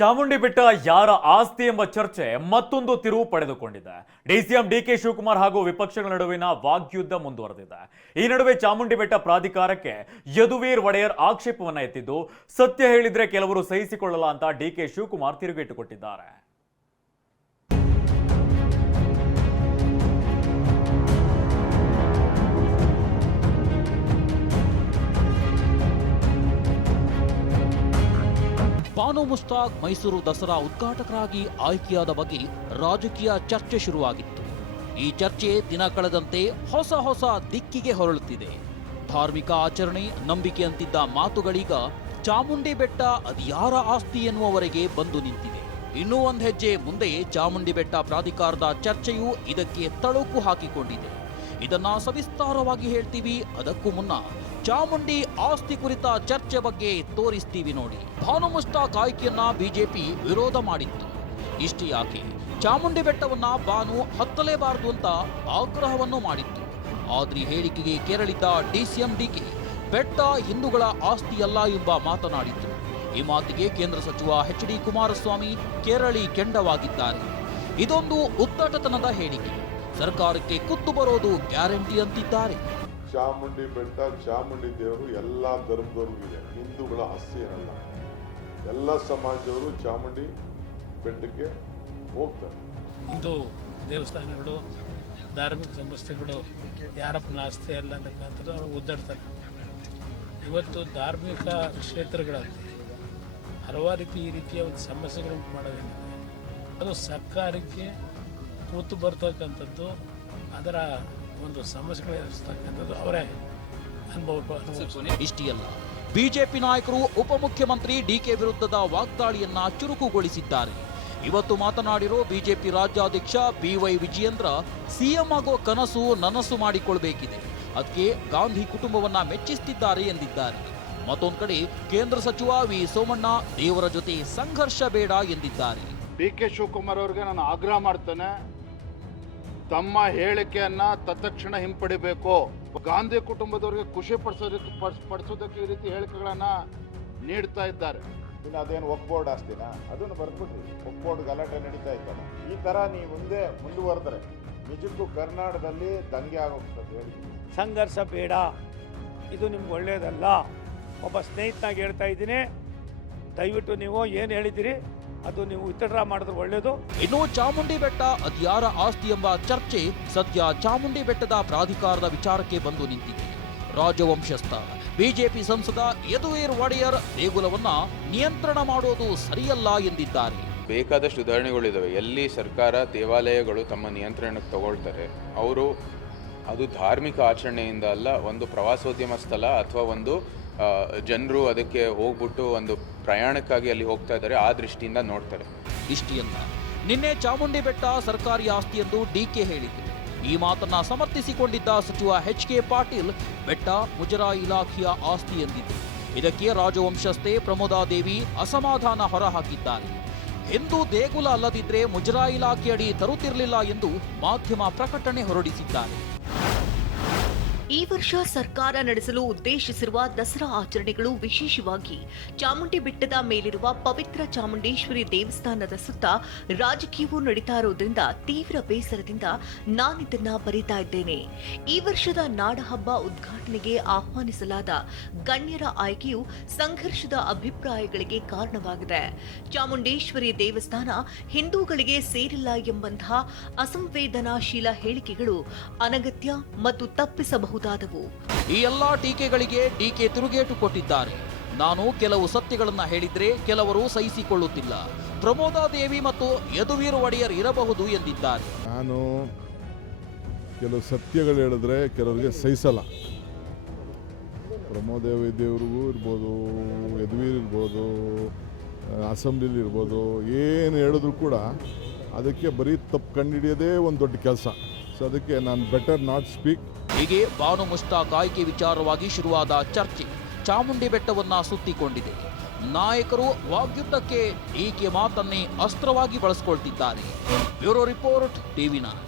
ಚಾಮುಂಡಿ ಬೆಟ್ಟ ಯಾರ ಆಸ್ತಿ ಎಂಬ ಚರ್ಚೆ ಮತ್ತೊಂದು ತಿರುವು ಪಡೆದುಕೊಂಡಿದೆ. ಡಿಸಿಎಂ ಡಿಕೆ ಶಿವಕುಮಾರ್ ಹಾಗೂ ವಿಪಕ್ಷಗಳ ನಡುವಿನ ವಾಗ್ಯುದ್ಧ ಮುಂದುವರೆದಿದೆ. ಈ ನಡುವೆ ಚಾಮುಂಡಿ ಬೆಟ್ಟ ಪ್ರಾಧಿಕಾರಕ್ಕೆ ಯದುವೀರ್ ಒಡೆಯರ್ ಆಕ್ಷೇಪವನ್ನ ಎತ್ತಿದ್ದು, ಸತ್ಯ ಹೇಳಿದ್ರೆ ಕೆಲವರು ಸಹಿಸಿಕೊಳ್ಳಲ್ಲ ಅಂತ ಡಿಕೆ ಶಿವಕುಮಾರ್ ತಿರುಗೇಟು ಕೊಟ್ಟಿದ್ದಾರೆ ಬಾನು ಮುಸ್ತಾಕ್ ಮೈಸೂರು ದಸರಾ ಉದ್ಘಾಟಕರಾಗಿ ಆಯ್ಕೆಯಾದ ಬಗ್ಗೆ ರಾಜಕೀಯ ಚರ್ಚೆ ಶುರುವಾಗಿತ್ತು. ಈ ಚರ್ಚೆ ದಿನ ಕಳೆದಂತೆ ಹೊಸ ಹೊಸ ದಿಕ್ಕಿಗೆ ಹೊರಳುತ್ತಿದೆ. ಧಾರ್ಮಿಕ ಆಚರಣೆ ನಂಬಿಕೆ ಅಂತಿದ್ದ ಮಾತುಗಳೀಗ ಚಾಮುಂಡಿ ಬೆಟ್ಟ ಅದ್ಯಾರ ಆಸ್ತಿ ಎನ್ನುವವರೆಗೆ ಬಂದು ನಿಂತಿದೆ. ಇನ್ನೂ ಒಂದು ಹೆಜ್ಜೆ ಮುಂದೆ ಚಾಮುಂಡಿ ಬೆಟ್ಟ ಪ್ರಾಧಿಕಾರದ ಚರ್ಚೆಯೂ ಇದಕ್ಕೆ ತಳುಕು ಹಾಕಿಕೊಂಡಿದೆ. ಇದನ್ನ ಸವಿಸ್ತಾರವಾಗಿ ಹೇಳ್ತೀವಿ. ಅದಕ್ಕೂ ಮುನ್ನ ಚಾಮುಂಡಿ ಆಸ್ತಿ ಕುರಿತ ಚರ್ಚೆ ಬಗ್ಗೆ ತೋರಿಸ್ತೀವಿ ನೋಡಿ. ಭಾನು ಮುಸ್ತಾಕ್ ಆಯ್ಕೆಯನ್ನ ಬಿಜೆಪಿ ವಿರೋಧ ಮಾಡಿತ್ತು. ಇಷ್ಟು ಯಾಕೆ? ಚಾಮುಂಡಿ ಬೆಟ್ಟವನ್ನ ಬಾನು ಹತ್ತಲೇಬಾರದು ಅಂತ ಆಗ್ರಹವನ್ನು ಮಾಡಿತ್ತು. ಆದ್ರಿ ಹೇಳಿಕೆಗೆ ಕೆರಳಿದ್ದ ಡಿಸಿಎಂ ಡಿಕೆ ಬೆಟ್ಟ ಹಿಂದೂಗಳ ಆಸ್ತಿಯಲ್ಲ ಎಂಬ ಮಾತನಾಡಿದ್ರು ಈ ಮಾತಿಗೆ ಕೇಂದ್ರ ಸಚಿವ ಎಚ್ ಡಿ ಕುಮಾರಸ್ವಾಮಿ ಕೆರಳಿ ಕೆಂಡವಾಗಿದ್ದಾರೆ. ಇದೊಂದು ಉತ್ತಟತನದ ಹೇಳಿಕೆ. ಸರ್ಕಾರಕ್ಕೆ ಕುತ್ತು ಬರೋದು ಗ್ಯಾರಂಟಿ ಅಂತಿದ್ದಾರೆ. ಚಾಮುಂಡಿ ಬೆಟ್ಟ ಚಾಮುಂಡಿ ದೇವರು ಎಲ್ಲ ಧರ್ಮದವರು ಇದೆ. ಹಿಂದೂಗಳ ಆಸ್ತಿ ಏನಲ್ಲ. ಎಲ್ಲ ಸಮಾಜದವರು ಚಾಮುಂಡಿ ಬೆಟ್ಟಕ್ಕೆ ಹೋಗ್ತಾರೆ. ಇದು ದೇವಸ್ಥಾನಗಳು ಧಾರ್ಮಿಕ ಸಂಸ್ಥೆಗಳು ಯಾರಪ್ಪನ ಆಸ್ತಿ ಅಲ್ಲ ಅನ್ನಕ್ಕಂಥದ್ದು ಅವರು ಒದ್ದಾಡ್ತಾರೆ ಇವತ್ತು ಧಾರ್ಮಿಕ ಕ್ಷೇತ್ರಗಳಲ್ಲಿ ಹಲವಾರು ರೀತಿ ಈ ರೀತಿಯ ಒಂದು ಸಮಸ್ಯೆಗಳು ಮಾಡೋದೇನಿದೆ ಅದು ಸರ್ಕಾರಕ್ಕೆ ಕೂತು ಬರ್ತಕ್ಕಂಥದ್ದು ಅದರ ಒಂದು ಸಮಸ್ಯೆಗಳು ಎದುರಿಸ್ತಕ್ಕಂಥದ್ದು ಅವರೇ ಅನುಭವ ಇಷ್ಟೇ ಅಲ್ಲ ಬಿಜೆಪಿ ನಾಯಕರು ಉಪಮುಖ್ಯಮಂತ್ರಿ ಡಿಕೆ ವಿರುದ್ಧದ ವಾಗ್ದಾಳಿಯನ್ನ ಚುರುಕುಗೊಳಿಸಿದ್ದಾರೆ. ಇವತ್ತು ಮಾತನಾಡಿರೋ ಬಿಜೆಪಿ ರಾಜ್ಯಾಧ್ಯಕ್ಷ ಬಿವೈ ವಿಜಯೇಂದ್ರ ಸಿಎಂ ಆಗೋ ಕನಸು ನನಸು ಮಾಡಿಕೊಳ್ಬೇಕಿದೆ. ಅದಕ್ಕೆ ಗಾಂಧಿ ಕುಟುಂಬವನ್ನ ಮೆಚ್ಚಿಸುತ್ತಿದ್ದಾರೆ ಎಂದಿದ್ದಾರೆ. ಮತ್ತೊಂದು ಕಡೆ ಕೇಂದ್ರ ಸಚಿವ ವಿ. ಸೋಮಣ್ಣ ದೇವರ ಜೊತೆ ಸಂಘರ್ಷ ಬೇಡ ಎಂದಿದ್ದಾರೆ. ಡಿ ಕೆ ಶಿವಕುಮಾರ್ ಅವ್ರಿಗೆ ನಾನು ಆಗ್ರಹ ಮಾಡ್ತೇನೆ. ತಮ್ಮ ಹೇಳಿಕೆಯನ್ನ ತತ್ಕ್ಷಣ ಹಿಂಪಡಿಬೇಕು. ಗಾಂಧಿ ಕುಟುಂಬದವರಿಗೆ ಖುಷಿ ಪಡಿಸೋದಕ್ಕೆ ಪಡ್ಸ್- ಪಡಿಸೋದಕ್ಕೆ ಈ ರೀತಿ ಹೇಳಿಕೆಗಳನ್ನ ನೀಡ್ತಾ ಇದ್ದಾರೆ. ಇನ್ನು ಅದೇನು ಒಕ್ಬೋರ್ಡ್ ಆಸ್ತಿನ? ಅದನ್ನು ಒಕ್ ಒಕ್ಬೋರ್ಡ್ ಗಲಾಟೆ ನಡೀತಾ ಇದ್ದಾರೆ ಈ ಥರ ನೀವು ಮುಂದೆ ಮುಂದುವರೆದ್ರೆ ನಿಜಕ್ಕೂ ಕರ್ನಾಟಕದಲ್ಲಿ ದಂಗೆ ಆಗೋಗ್ತದೆ ಹೇಳಿ. ಸಂಘರ್ಷ ಬೇಡ. ಇದು ನಿಮ್ಗೆ ಒಳ್ಳೆಯದಲ್ಲ ಒಬ್ಬ ಸ್ನೇಹಿತನಾಗಿ ಹೇಳ್ತಾ ಇದ್ದೀನಿ. ದಯವಿಟ್ಟು ನೀವು ಏನು ಹೇಳಿದ್ದೀರಿ ಅದು ನೀವು ವಿತ್ಡ್ರಾ ಮಾಡಿದ್ರೆ ಒಳ್ಳೆಯದು ಇನ್ನು ಚಾಮುಂಡಿ ಬೆಟ್ಟ ಅದ್ಯಾರ ಆಸ್ತಿ ಎಂಬ ಚರ್ಚೆ ಸದ್ಯ ಚಾಮುಂಡಿ ಬೆಟ್ಟದ ಪ್ರಾಧಿಕಾರದ ವಿಚಾರಕ್ಕೆ ಬಂದು ನಿಂತಿದೆ. ರಾಜವಂಶಸ್ಥ ಬಿಜೆಪಿ ಸಂಸದ ಯದುವೀರ್ ಒಡೆಯರ್ ದೇಗುಲವನ್ನ ನಿಯಂತ್ರಣ ಮಾಡೋದು ಸರಿಯಲ್ಲ ಎಂದಿದ್ದಾರೆ. ಬೇಕಾದಷ್ಟು ಉದಾಹರಣೆಗಳಿದ್ದಾವೆ ಎಲ್ಲಿ ಸರ್ಕಾರ ದೇವಾಲಯಗಳು ತಮ್ಮ ನಿಯಂತ್ರಣಕ್ಕೆ ತಗೊಳ್ತಾರೆ ಅವರು ಅದು ಧಾರ್ಮಿಕ ಆಚರಣೆಯಿಂದ ಅಲ್ಲ ಒಂದು ಪ್ರವಾಸೋದ್ಯಮ ಸ್ಥಳ ಅಥವಾ ಒಂದು ಜನರು ಅದಕ್ಕೆ ಹೋಗ್ಬಿಟ್ಟು ಒಂದು ಪ್ರಯಾಣಕ್ಕಾಗಿ ಅಲ್ಲಿ ಹೋಗ್ತಾ ಇದ್ದಾರೆ, ಆ ದೃಷ್ಟಿಯಿಂದ ನೋಡ್ತಾರೆ. ಇಷ್ಟೇ ಅಲ್ಲ ನಿನ್ನೆ ಚಾಮುಂಡಿ ಬೆಟ್ಟ ಸರ್ಕಾರಿ ಆಸ್ತಿ ಎಂದು ಡಿಕೆ ಹೇಳಿದ್ರು ಈ ಮಾತನ್ನ ಸಮರ್ಥಿಸಿಕೊಂಡಿದ್ದ ಸಚಿವ ಎಚ್ ಕೆ ಪಾಟೀಲ್ ಬೆಟ್ಟ ಮುಜರಾಯಿ ಇಲಾಖೆಯ ಆಸ್ತಿ ಎಂದಿದ್ದು. ಇದಕ್ಕೆ ರಾಜವಂಶಸ್ಥೆ ಪ್ರಮೋದಾದೇವಿ ಅಸಮಾಧಾನ ಹೊರಹಾಕಿದ್ದಾರೆ. ಹಿಂದೂ ದೇಗುಲ ಅಲ್ಲದಿದ್ರೆ ಮುಜರಾಯಿ ಇಲಾಖೆಯಡಿ ತರುತ್ತಿರಲಿಲ್ಲ ಎಂದು ಮಾಧ್ಯಮ ಪ್ರಕಟಣೆ ಹೊರಡಿಸಿದ್ದಾರೆ. ಈ ವರ್ಷ ಸರ್ಕಾರ ನಡೆಸಲು ಉದ್ದೇಶಿಸಿರುವ ದಸರಾ ಆಚರಣೆಗಳು ವಿಶೇಷವಾಗಿ ಚಾಮುಂಡಿ ಬೆಟ್ಟದ ಮೇಲಿರುವ ಪವಿತ್ರ ಚಾಮುಂಡೇಶ್ವರಿ ದೇವಸ್ಥಾನದ ಸುತ್ತ ರಾಜಕೀಯವೂ ನಡೀತಾ ಇರೋದ್ರಿಂದ ತೀವ್ರ ಬೇಸರದಿಂದ ನಾನಿದನ್ನ ಬರೀತಾ ಇದ್ದೇನೆ. ಈ ವರ್ಷದ ನಾಡಹಬ್ಬ ಉದ್ಘಾಟನೆಗೆ ಆಹ್ವಾನಿಸಲಾದ ಗಣ್ಯರ ಆಯ್ಕೆಯು ಸಂಘರ್ಷದ ಅಭಿಪ್ರಾಯಗಳಿಗೆ ಕಾರಣವಾಗಿದೆ. ಚಾಮುಂಡೇಶ್ವರಿ ದೇವಸ್ಥಾನ ಹಿಂದೂಗಳಿಗೆ ಸೇರಿಲ್ಲ ಎಂಬಂತಹ ಅಸಂವೇದನಾಶೀಲ ಹೇಳಿಕೆಗಳು ಅನಗತ್ಯ ಮತ್ತು ತಪ್ಪಿಸಬಹುದಾದವು ಈ ಎಲ್ಲಾ ಟೀಕೆಗಳಿಗೆ ಡಿಕೆ ತಿರುಗೇಟು ಕೊಟ್ಟಿದ್ದಾರೆ. ನಾನು ಕೆಲವು ಸತ್ಯಗಳನ್ನು ಹೇಳಿದ್ರೆ ಕೆಲವರು ಸಹಿಸಿಕೊಳ್ಳುತ್ತಿಲ್ಲ. ಪ್ರಮೋದಾದೇವಿ ಮತ್ತು ಯದುವೀರ್ ಒಡೆಯರ್ ಇರಬಹುದು ಎಂದಿದ್ದಾರೆ. ನಾನು ಕೆಲವು ಸತ್ಯಗಳು ಹೇಳಿದ್ರೆ ಕೆಲವರಿಗೆ ಸಹಿಸಲ್ಲ. ಪ್ರಮೋದೇವಿ ದೇವ್ರಿಗೂ ಇರ್ಬೋದು ಯದುವೀರ್ ಇರ್ಬೋದು ಅಸೆಂಬ್ಲಿಲಿ ಇರ್ಬೋದು ಏನು ಹೇಳಿದ್ರು ಕೂಡ ಅದಕ್ಕೆ ಬರೀ ತಪ್ಪು ಕಂಡುಹಿಡಿಯೋದೇ ಒಂದು ದೊಡ್ಡ ಕೆಲಸ. ಸೊ ಅದಕ್ಕೆ ನಾನು ಬೆಟರ್ ನಾಟ್ ಸ್ಪೀಕ್ ಹೀಗೆ ಬಾನು ಮುಸ್ತಾಕ್ ಆಯ್ಕೆ ವಿಚಾರವಾಗಿ ಶುರುವಾದ ಚರ್ಚೆ ಚಾಮುಂಡಿ ಬೆಟ್ಟವನ್ನ ಸುತ್ತಿಕೊಂಡಿದೆ. ನಾಯಕರು ವಾಗ್ಯುದ್ಧಕ್ಕೆ ಈಕೆ ಮಾತನ್ನೇ ಅಸ್ತ್ರವಾಗಿ ಬಳಸಿಕೊಳ್ತಿದ್ದಾರೆ. Bureau report TV nine.